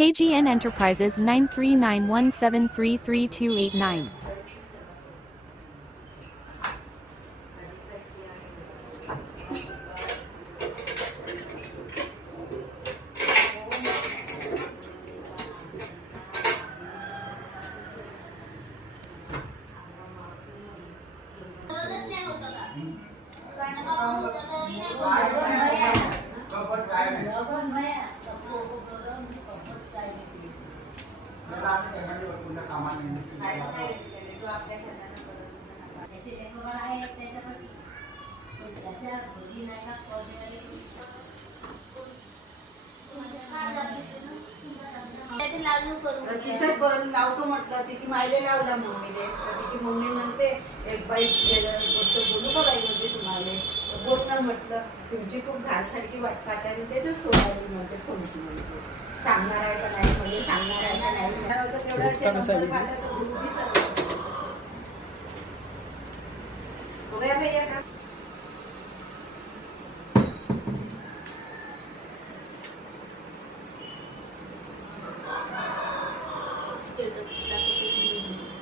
KGN Enterprises 9391733289. लावतो म्हटलं तिची मायले लावला मम्मीले तिची मम्मी म्हणते एक बाई गोष्ट बोलू का बाई म्हणजे तुम्हाला बोलणं म्हटलं तुमची खूप घालसारखी वाटपात आहे त्याच सोडायला म्हणते फोनची म्हणते सांगणार आहे का नाही म्हणजे सांगणार आहे का नाही बघा भैया का स्टेटस